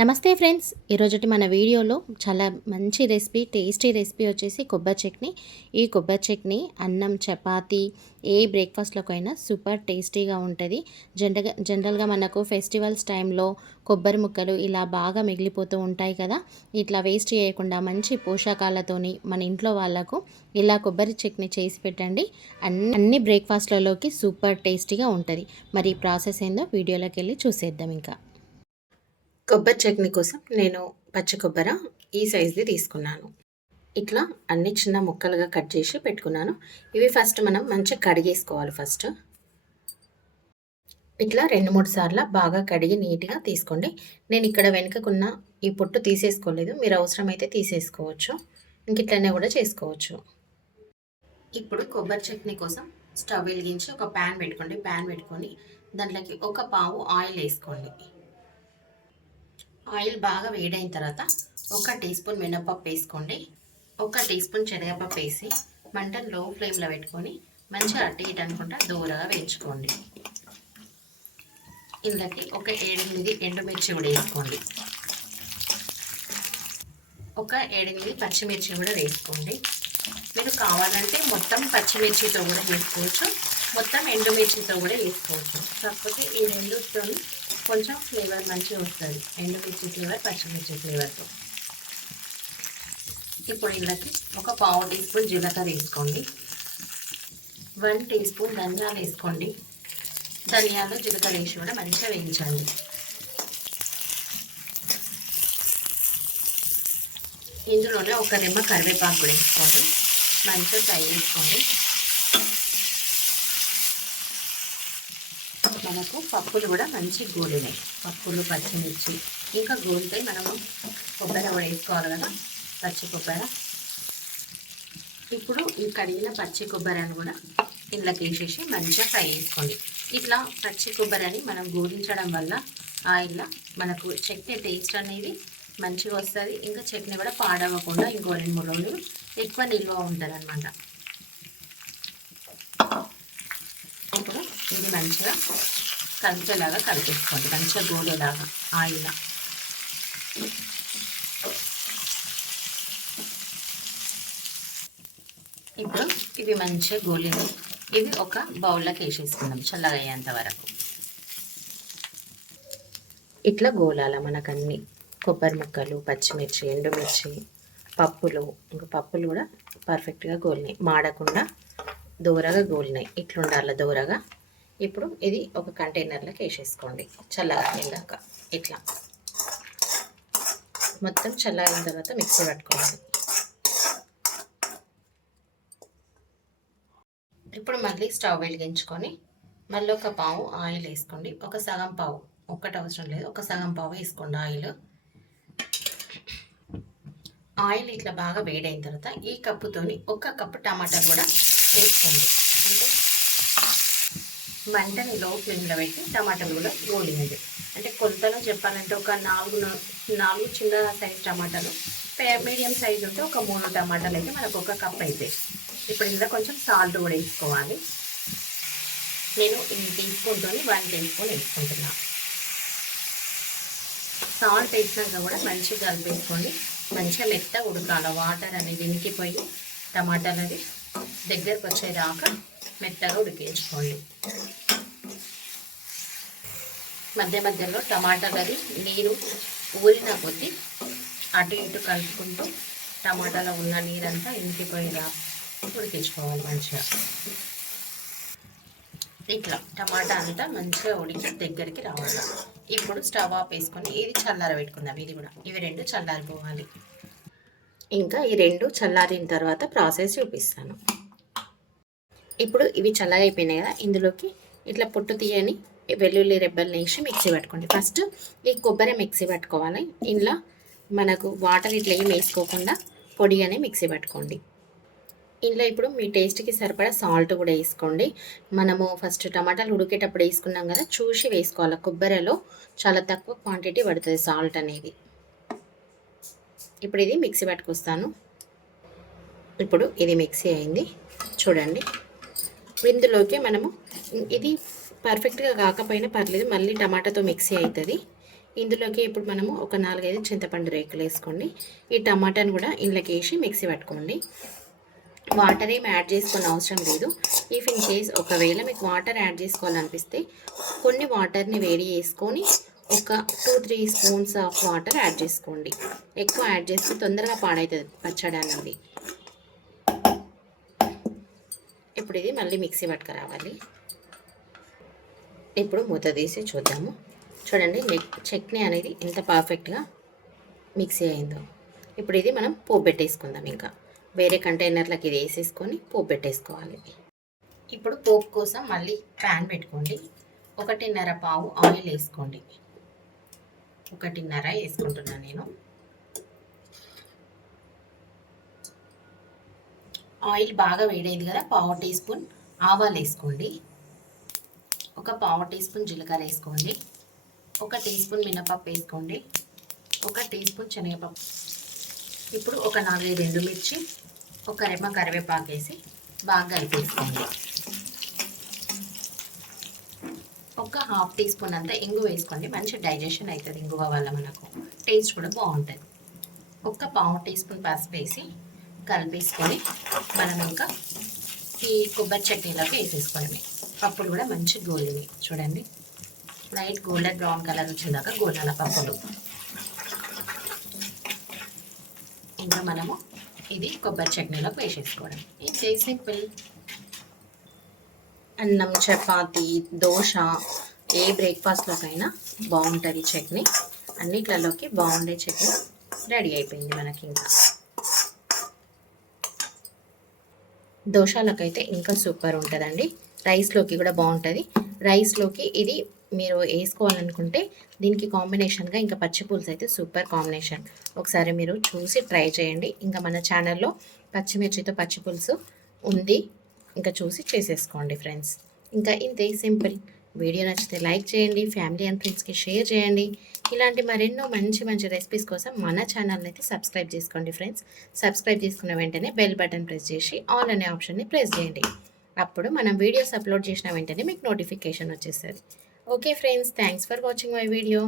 నమస్తే ఫ్రెండ్స్, ఈరోజుటి మన వీడియోలో చాలా మంచి రెసిపీ, టేస్టీ రెసిపీ వచ్చేసి కొబ్బరి చట్నీ. ఈ కొబ్బరి చట్నీ అన్నం, చపాతీ ఏ బ్రేక్ఫాస్ట్లోకైనా సూపర్ టేస్టీగా ఉంటుంది. జనరల్గా మనకు ఫెస్టివల్స్ టైంలో కొబ్బరి ముక్కలు ఇలా బాగా మిగిలిపోతూ ఉంటాయి కదా. ఇట్లా వేస్ట్ చేయకుండా మంచి పోషకాలతోని మన ఇంట్లో వాళ్ళకు ఇలా కొబ్బరి చట్నీ చేసి పెట్టండి. అన్ని బ్రేక్ఫాస్ట్లలోకి సూపర్ టేస్టీగా ఉంటుంది. మరి ఈ ప్రాసెస్ ఏందో వీడియోలోకి వెళ్ళి చూసేద్దాం. ఇంకా కొబ్బరి చట్నీ కోసం నేను పచ్చి కొబ్బరి ఈ సైజుది తీసుకున్నాను. ఇట్లా అన్ని చిన్న ముక్కలుగా కట్ చేసి పెట్టుకున్నాను. ఇవి ఫస్ట్ మనం మంచిగా కడిగేసుకోవాలి. ఫస్ట్ ఇట్లా 2-3 సార్లు బాగా కడిగి నీట్గా తీసుకోండి. నేను ఇక్కడ వెనుకకున్న ఈ పొట్టు తీసేసుకోలేదు, మీరు అవసరమైతే తీసేసుకోవచ్చు. ఇంక ఇట్లనే కూడా చేసుకోవచ్చు. ఇప్పుడు కొబ్బరి చట్నీ కోసం స్టవ్ వెలిగించి ఒక ప్యాన్ పెట్టుకోండి. ప్యాన్ పెట్టుకొని దాంట్లోకి 1 పావు ఆయిల్ వేసుకోండి. ఆయిల్ బాగా వేడైన తర్వాత 1 టీ స్పూన్ మినపప్పు వేసుకోండి. 1 టీ స్పూన్ శనగపప్పు వేసి మంటను లో ఫ్లేమ్లో పెట్టుకొని మంచిగా అటు ఇటు అనుకుంటా దూరగా వేయించుకోండి. ఇందులోకి ఒక 7-8 ఎండుమిర్చి కూడా వేసుకోండి. ఒక 7-8 పచ్చిమిర్చి కూడా వేసుకోండి. మీరు కావాలంటే మొత్తం పచ్చిమిర్చితో కూడా వేసుకోవచ్చు, మొత్తం ఎండుమిర్చితో కూడా వేసుకోవచ్చు. కాకపోతే ఈ రెండుతో కొంచెం ఫ్లేవర్ మంచిగా వస్తుంది, ఎండుమిర్చి ఫ్లేవర్, పచ్చిమిర్చి ఫ్లేవర్తో. ఇప్పుడు ఇందులోకి ఒక పావు టీ స్పూన్ జీలకర్ర వేసుకోండి. 1 టీ స్పూన్ ధనియాలు వేసుకోండి. ధనియాలు జీలకర్ర వేసి కూడా మంచిగా వేయించండి. ఇందులోనే ఒక రెమ్మ కరివేపాకు కూడా వేసుకోండి. మంచిగా ఫ్రై చేసుకోండి. మనకు పప్పులు కూడా మంచిగా గోలినాయి. పప్పులు, పచ్చిమిర్చి ఇంకా గోలితాయి. మనము కొబ్బరి కూడా వేసుకోవాలి కదా, పచ్చి కొబ్బరి. ఇప్పుడు ఈ కడిగిన పచ్చి కొబ్బరిని కూడా ఇందులోకి వేసేసి మంచిగా ఫ్రై చేసుకోండి. ఇట్లా పచ్చి కొబ్బరిని మనం గోలించడం వల్ల ఆయిల్లో మనకు చట్నీ టేస్ట్ అనేది మంచిగా వస్తుంది. ఇంకా చట్నీ కూడా పాడవకుండా ఇంకో 2-3 రోజులు ఎక్కువ నిల్వ ఉంటుంది అన్నమాట. ఇప్పుడు ఇది మంచిగా కలిపేలాగా కలిపేసుకోండి, మంచిగా గోలేలాగా ఆయిల్. ఇప్పుడు ఇవి మంచిగా గోలింది. ఇవి ఒక బౌల్లోకి వేసేసుకుందాం చల్లగా అయ్యేంత వరకు. ఇట్లా గోలాల మనకన్నీ కొబ్బరి ముక్కలు, పచ్చిమిర్చి, ఎండుమిర్చి, పప్పులు. ఇంకా పప్పులు కూడా పర్ఫెక్ట్గా గోలినాయి, మాడకుండా దూరగా గోలినాయి. ఇట్లుండాల దూరగా. ఇప్పుడు ఇది ఒక కంటైనర్లోకి వేసేసుకోండి చల్లగా అయ్యాక. ఇట్లా మొత్తం చల్లగిన తర్వాత మిక్సీ పట్టుకోవాలి. ఇప్పుడు మళ్ళీ స్టవ్ వెలిగించుకొని మళ్ళీ 1 పావు ఆయిల్ వేసుకోండి. ఒక సగం పావు, ఒక్కటి అవసరం లేదు, ఒక సగం పావు వేసుకోండి ఆయిల్. ఆయిల్ ఇట్లా బాగా వేడైన తర్వాత ఈ కప్పుతోని 1 కప్పు టమాటాలు కూడా వేసుకోండి. అంటే మంటని లో ఫ్లేమ్లో పెట్టి టమాటాలు కూడా గోలినండి. అంటే కొలతలో చెప్పాలంటే ఒక 4 చిన్న సైజ్ టమాటాలు, మీడియం సైజ్ ఉంటే ఒక 3 టమాటాలు అయితే మనకు 1 కప్ అయితే. ఇప్పుడు ఇందులో కొంచెం సాల్ట్ కూడా వేసుకోవాలి. నేను ఈ టీ స్పూన్తో 1 టీ స్పూన్ వేసుకుంటున్నా. సాల్ట్ వేసినాక కూడా మంచిగా కలిపేసుకోండి. మంచిగా మెత్తగా ఉడకాలి. వాటర్ అనేది వినికిపోయి టమాటాలు అది దగ్గరకు వచ్చేదాకా మెత్తగా ఉడికించుకోండి. మధ్య మధ్యలో టమాటాలు అది నీరు ఊరిన కొద్దీ అటు ఇటు కలుపుకుంటూ టమాటాలో ఉన్న నీరంతా ఇంకిపోయేలా ఉడికించుకోవాలి మంచిగా. ఇట్లా టమాటా అంతా మంచిగా ఉడికి దగ్గరికి రావాలి. ఇప్పుడు స్టవ్ ఆఫ్ వేసుకొని ఇది చల్లారబెట్టుకుందాం. ఇవి 2 చల్లారిపోవాలి. ఇంకా ఈ 2 చల్లారిన తర్వాత ప్రాసెస్ చూపిస్తాను. ఇప్పుడు ఇవి చల్లగైపోయినాయి కదా, ఇందులోకి ఇట్లా పొట్టు తీయని వెల్లుల్లి రెబ్బల్ని వేసి మిక్సీ పట్టుకోండి. ఫస్ట్ ఈ కొబ్బరి మిక్సీ పట్టుకోవాలి. ఇందులో మనకు వాటర్ ఇట్లా ఏం వేసుకోకుండా పొడిగానే మిక్సీ పట్టుకోండి. ఇందులో ఇప్పుడు మీ టేస్ట్కి సరిపడా సాల్ట్ కూడా వేసుకోండి. మనము ఫస్ట్ టమాటాలు ఉడికేటప్పుడు వేసుకున్నాం కదా, చూసి వేసుకోవాలి. కొబ్బరిలో చాలా తక్కువ క్వాంటిటీ పడుతుంది సాల్ట్ అనేది. ఇప్పుడు ఇది మిక్సీ పట్టుకొస్తాను. ఇప్పుడు ఇది మిక్సీ అయింది చూడండి. ఇందులోకి మనము ఇది పర్ఫెక్ట్గా కాకపోయినా పర్లేదు, మళ్ళీ టమాటాతో మిక్సీ అవుతుంది. ఇందులోకి ఇప్పుడు మనము ఒక 4-5 చింతపండు రేకులు వేసుకోండి. ఈ టమాటాను కూడా ఇందులోకి వేసి మిక్సీ పట్టుకోండి. వాటర్ ఏమి యాడ్ చేసుకునే అవసరం లేదు. ఇఫ్ ఇన్ కేస్ ఒకవేళ మీకు వాటర్ యాడ్ చేసుకోవాలనిపిస్తే కొన్ని వాటర్ని వేడి చేసుకొని ఒక 2-3 స్పూన్స్ ఆఫ్ వాటర్ యాడ్ చేసుకోండి. ఎక్కువ యాడ్ చేస్తే తొందరగా పాడవుతుంది పచ్చడి అనేది. ఇప్పుడు ఇది మళ్ళీ మిక్సీ పట్టుకురావాలి. ఇప్పుడు మూత తీసి చూద్దాము. చూడండి చట్నీ అనేది ఎంత పర్ఫెక్ట్గా మిక్సీ అయిందో. ఇప్పుడు ఇది మనం పోపు పెట్టేసుకుందాం. ఇంకా వేరే కంటైనర్లకి ఇది వేసేసుకొని పోపు పెట్టేసుకోవాలి. ఇప్పుడు పోపు కోసం మళ్ళీ ప్యాన్ పెట్టుకోండి. 1.5 పావు ఆయిల్ వేసుకోండి. 1.5 వేసుకుంటున్నాను నేను. ఆయిల్ బాగా వేడైంది కదా, పావు టీ స్పూన్ ఆవాలు వేసుకోండి. ఒక పావు టీ స్పూన్ జీలకర్ర వేసుకోండి. 1 టీ స్పూన్ మినపప్పు వేసుకోండి. 1 టీ స్పూన్ శనగపప్పు. ఇప్పుడు ఒక 4-5 ఎండుమిర్చి, ఒక రెమ్మ కరివేపాకు వేసి బాగా కలిపేసుకోండి. ఒక హాఫ్ టీ స్పూన్ అంతా ఇంగువ వేసుకోండి. మంచి డైజెషన్ అవుతుంది ఇంగువ వల్ల, మనకు టేస్ట్ కూడా బాగుంటుంది. ఒక పావు టీ స్పూన్ పసుపు వేసి కలిపేసుకొని మనం ఇంకా ఈ కొబ్బరి చట్నీలోకి వేసేసుకోవడమే. పప్పులు కూడా మంచి గోల్డ్ని చూడండి, లైట్ గోల్డెన్ బ్రౌన్ కలర్ వచ్చిందాక గోల్డెన్ పప్పులు. ఇంకా మనము ఇది కొబ్బరి చట్నీలోకి వేసేసుకోవడం. ఇది సింపుల్. అన్నం, చపాతి, దోశ, ఏ బ్రేక్ఫాస్ట్లోకైనా బాగుంటుంది చట్నీ. అన్నిట్లలోకి బాగుండే చట్నీ రెడీ అయిపోయింది మనకి. ఇంకా దోశలకైతే ఇంకా సూపర్ ఉంటుందండి. రైస్లోకి కూడా బాగుంటుంది. రైస్లోకి ఇది మీరు వేసుకోవాలనుకుంటే దీనికి కాంబినేషన్గా ఇంకా పచ్చిపులుసు అయితే సూపర్ కాంబినేషన్. ఒకసారి మీరు చూసి ట్రై చేయండి. ఇంకా మన ఛానల్లో పచ్చిమిర్చితో పచ్చిపులుసు ఉంది, ఇంకా చూసి చేసేసుకోండి ఫ్రెండ్స్. ఇంకా ఇంతే సింపుల్. వీడియో నచ్చితే లైక్ చేయండి, ఫ్యామిలీ అండ్ ఫ్రెండ్స్కి షేర్ చేయండి. ఇలాంటి మరెన్నో మంచి మంచి రెసిపీస్ కోసం మన ఛానల్ని అయితే సబ్స్క్రైబ్ చేసుకోండి ఫ్రెండ్స్. సబ్స్క్రైబ్ చేసుకున్న వెంటనే బెల్ బటన్ ప్రెస్ చేసి ఆల్ అనే ఆప్షన్ని ప్రెస్ చేయండి. అప్పుడు మనం వీడియోస్ అప్లోడ్ చేసిన వెంటనే మీకు నోటిఫికేషన్ వచ్చేస్తుంది. Okay friends, thanks for watching my video.